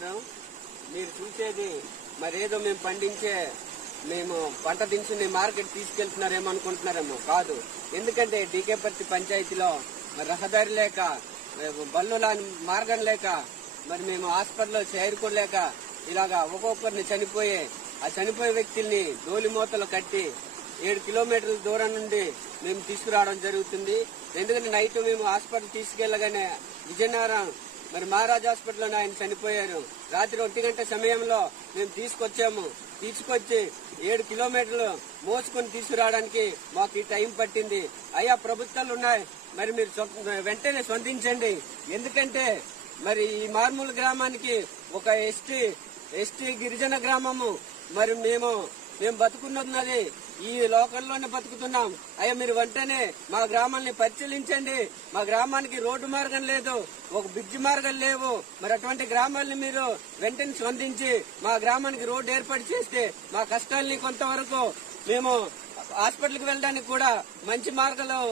చూస్తున్నారు. మీరు చూసేది మరేదో మేము పండించే మేము పంట దినుసుని మార్కెట్ తీసుకెళ్తున్నారేమో అనుకుంటున్నారేమో. కాదు. ఎందుకంటే డీకేపర్తి పంచాయతీలో మరి రహదారి లేక, బల్లుల మార్గం లేక, మరి మేము హాస్పిటల్లో చేరుకోలేక ఇలాగా ఒక్కొక్కరిని ఆ చనిపోయే వ్యక్తుల్ని డోలి మూతలు కట్టి 7 కిలోమీటర్ల దూరం నుండి మేము తీసుకురావడం జరుగుతుంది. ఎందుకంటే నైట్ మేము హాస్పిటల్ తీసుకెళ్లగానే విజయనగరం మరి మహారాజ్ హాస్పిటల్లో ఆయన చనిపోయారు. రాత్రి 1 గంట సమయంలో మేము తీసుకొచ్చి 7 కిలోమీటర్లు మోసుకొని తీసుకురావడానికి మాకు ఈ టైం పట్టింది. అయ్యా, ప్రభుత్వాలు ఉన్నాయి, మరి మీరు వెంటనే స్పందించండి. ఎందుకంటే మరి ఈ మార్మూల గ్రామానికి ఒక ఎస్టీ గిరిజన గ్రామము. మరి మేము బతుకున్నది ఈ లోకల్లోనే బతుకుతున్నాం. అయ్యా, మీరు వెంటనే మా గ్రామాన్ని పరిశీలించండి. మా గ్రామానికి రోడ్డు మార్గం లేదు, ఒక బ్రిడ్జి మార్గం లేవు. మరి అటువంటి గ్రామాలని మీరు వెంటనే స్పందించి మా గ్రామానికి రోడ్డు ఏర్పాటు చేస్తే మా కష్టాల్ని కొంతవరకు మేము హాస్పిటల్కి వెళ్ళడానికి కూడా మంచి మార్గంలో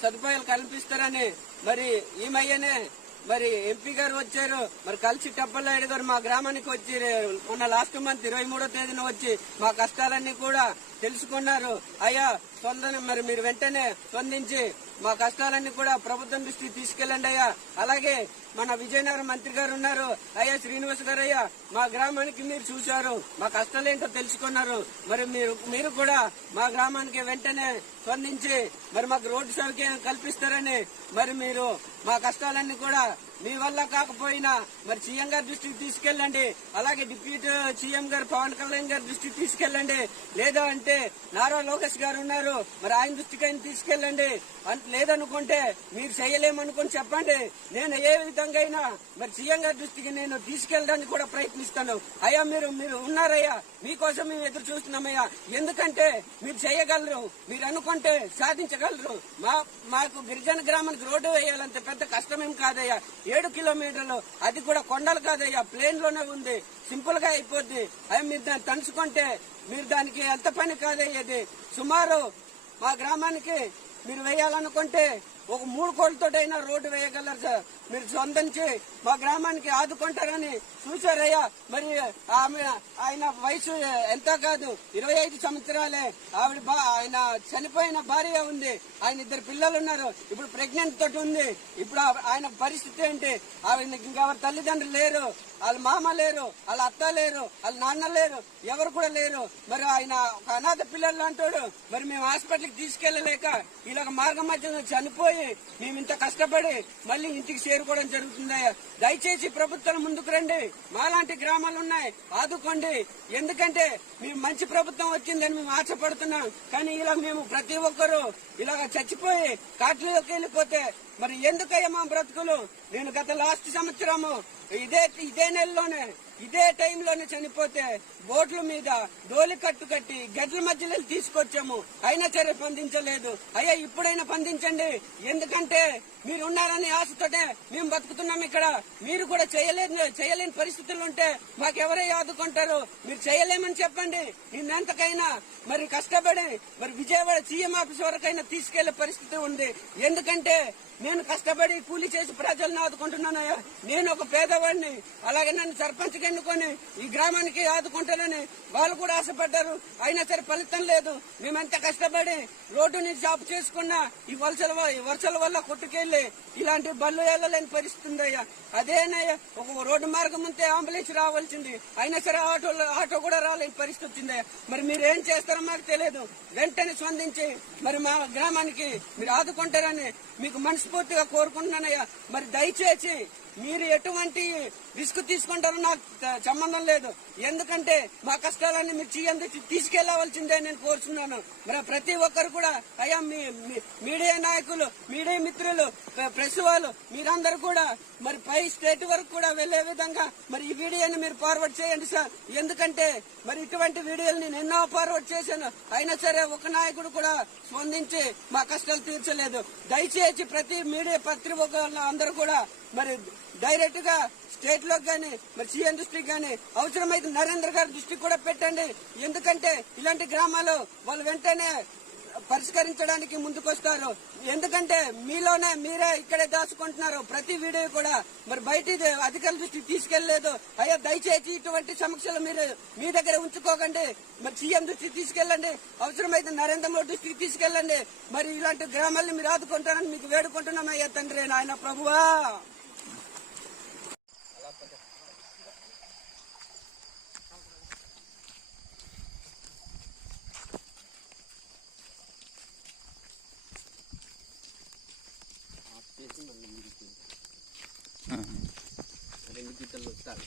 సదుపాయాలు కల్పిస్తారని మరి ఈ మధ్యనే మరి ఎంపీ గారు వచ్చారు. మరి కలిసి టప్పలనాయుడు గారు మా గ్రామానికి వచ్చి మొన్న లాస్ట్ మంత్ 23వ తేదీన వచ్చి మా కష్టాలన్నీ కూడా తెలుసుకున్నారు. అయ్యా, మరి మీరు వెంటనే స్పందించి మా కష్టాలన్నీ కూడా ప్రభుత్వం దృష్టికి తీసుకెళ్లండి అయ్యా. అలాగే మన విజయనగరం మంత్రి గారు ఉన్నారు, అయ్యా శ్రీనివాస్ గారు. అయ్యా, మా గ్రామానికి మీరు చూశారు, మా కష్టాలేంటో తెలుసుకున్నారు. మరి మీరు కూడా మా గ్రామానికి వెంటనే స్పందించి మరి మాకు రోడ్డు సౌకర్యం కల్పిస్తారని మరి మీరు మా కష్టాలన్నీ కూడా మీ వల్ల కాకపోయినా మరి సీఎం గారి దృష్టికి తీసుకెళ్లండి. అలాగే డిప్యూటీ సీఎం గారు పవన్ కళ్యాణ్ గారి దృష్టికి తీసుకెళ్లండి. లేదా అంటే నారా లోకేష్ గారు ఉన్నారు, మరి ఆయన దృష్టికి ఆయన తీసుకెళ్లండి. లేదనుకుంటే మీరు చేయలేమనుకుని చెప్పండి. నేను ఏ విధంగా అయినా మరి సీఎం గారి దృష్టికి నేను తీసుకెళ్ళడానికి కూడా ప్రయత్నిస్తాను. అయ్యా, మీరు ఉన్నారయ్యా, మీకోసం మేము ఎదురు చూస్తున్నామయ్యా. ఎందుకంటే మీరు చేయగలరు, మీరు అనుకుంటే సాధించగలరు. మాకు గిరిజన గ్రామానికి రోడ్డు వేయాలంటే పెద్ద కష్టమేం కాదయ్యా. 7 కిలోమీటర్లు, అది కూడా కొండలు కాదయ్యా, ప్లేన్ లోనే ఉంది, సింపుల్ గా అయిపోద్ది. అయ్యా, మీరు దాన్ని తలుచుకుంటే మీరు దానికి ఎంత పని కాదయ్యేది. సుమారు మా గ్రామానికి మీరు వేయాలనుకుంటే ఒక 3 కోట్లతోటైనా రోడ్డు వేయగలరు సార్. మీరు స్పందించి మా గ్రామానికి ఆదుకుంటారని చూశారయ్యా. మరి ఆయన వయసు ఎంత కాదు, 25 సంవత్సరాలే. ఆయన చనిపోయిన భార్య ఉంది, ఆయన 2 పిల్లలు ఉన్నారు, ఇప్పుడు ప్రెగ్నెంట్ తోటి ఉంది. ఇప్పుడు ఆయన పరిస్థితి ఏంటి? ఆయన ఇంకెవరు తల్లిదండ్రులు లేరు, వాళ్ళ మామ లేరు, వాళ్ళ అత్త లేరు, వాళ్ళ నాన్న లేరు, ఎవరు కూడా లేరు. మరి ఆయన ఒక అనాథ పిల్లలు అంటాడు. మరి మేము హాస్పిటల్కి తీసుకెళ్లలేక ఇలాగ మార్గం మధ్య చనిపోయి మేము ఇంత కష్టపడి మళ్ళీ ఇంటికి చేరుకోవడం జరుగుతుందయ్యా. దయచేసి ప్రభుత్వం ముందుకు రండి. మాలాంటి గ్రామాలు ఉన్నాయి, ఆదుకోండి. ఎందుకంటే మేము మంచి ప్రభుత్వం వచ్చిందని మేము ఆశపడుతున్నాం. కానీ ఇలా మేము ప్రతి ఒక్కరూ ఇలాగ చచ్చిపోయి కాట్లలోకి వెళ్ళిపోతే మరి ఎందుకయ్యా మా బ్రతుకులు? నేను గత లాస్ట్ సంవత్సరము ఇదే నెలలోనే ఇదే టైంలోనే చనిపోతే బోట్ల మీద డోలి కట్టి గడ్ల మధ్యలో తీసుకొచ్చాము. అయినా సరే స్పందించలేదు. అయ్యా, ఇప్పుడైనా స్పందించండి. ఎందుకంటే మీరు ఉన్నారని ఆశతోటే మేము బతుకుతున్నాం ఇక్కడ. మీరు కూడా చేయలేని పరిస్థితులు ఉంటే మాకెవరే ఆదుకుంటారు? మీరు చేయలేమని చెప్పండి. నిన్నెంతకైనా మరి కష్టపడి మరి విజయవాడ సీఎం ఆఫీస్ వరకైనా తీసుకెళ్లే పరిస్థితి ఉంది. ఎందుకంటే నేను కష్టపడి కూలి చేసి ప్రజలను ఆదుకుంటున్నానయ్యా. నేను ఒక పేదవాడిని. అలాగే నన్ను సర్పంచ్ ఎన్నుకొని ఈ గ్రామానికి ఆదుకుంటానని వాళ్ళు కూడా ఆశపడ్డారు. అయినా సరే ఫలితం లేదు. మేమెంత కష్టపడి రోడ్డుని జాబ్ చేసుకున్నా ఈ వర్షాల వల్ల కొట్టుకెళ్లి ఇలాంటి బళ్ళు వెళ్ళలేని పరిస్థితి ఉందయ్యా. అదేనయ్యా, ఒక రోడ్డు మార్గం ఉంటే అంబులెన్స్ రావాల్సింది, అయినా సరే ఆటో కూడా రాలేని పరిస్థితి వచ్చిందయ్యా. మరి మీరు ఏం చేస్తారో మాకు తెలియదు. వెంటనే స్పందించి మరి మా గ్రామానికి మీరు ఆదుకుంటారని మీకు మనస్ఫూర్తిగా కోరుకుంటున్నానయ్యా. మరి దయచేసి మీరు ఎటువంటి రిస్క్ తీసుకుంటారో నాకు సంబంధం లేదు. ఎందుకంటే మా కష్టాలన్నీ మీరు తీసుకెళ్లవలసిందే నేను కోరుతున్నాను. మరి ప్రతి ఒక్కరు కూడా అయ్యా, మీడియా నాయకులు, మీడియా మిత్రులు, ప్రెస్ వాళ్ళు, మీరందరూ కూడా మరి పై స్టేట్ వరకు కూడా వెళ్లే విధంగా మరి ఈ వీడియోని మీరు ఫార్వర్డ్ చేయండి సార్. ఎందుకంటే మరి ఇటువంటి వీడియోలు నేను ఎన్నో ఫార్వర్డ్ చేశాను. అయినా సరే ఒక నాయకుడు కూడా స్పందించి మా కష్టాలు తీర్చలేదు. దయచేసి ప్రతి మీడియా పత్రికలు అందరూ కూడా మరి డైరెక్ట్ గా స్టేట్ లో గానీ మరి సీఎం దృష్టికి గానీ అవసరమైతే నరేంద్ర గారి దృష్టికి కూడా పెట్టండి. ఎందుకంటే ఇలాంటి గ్రామాలు వాళ్ళు వెంటనే పరిష్కరించడానికి ముందుకొస్తారు. ఎందుకంటే మీరే ఇక్కడే దాచుకుంటున్నారు ప్రతి వీడియో కూడా. మరి బయట అధికారుల దృష్టికి తీసుకెళ్లలేదు. అయ్యా దయచేసి ఇటువంటి సమస్యలు మీరు మీ దగ్గర ఉంచుకోకండి. మరి సీఎం దృష్టికి తీసుకెళ్ళండి, అవసరమైతే నరేంద్ర మోడీ దృష్టికి తీసుకెళ్ళండి. మరి ఇలాంటి గ్రామాల్ని మీరు ఆదుకుంటారని మీకు వేడుకుంటున్నాం అయ్యా తండ్రి నాయన ప్రభువా. రెండు గీతలు వస్తారు.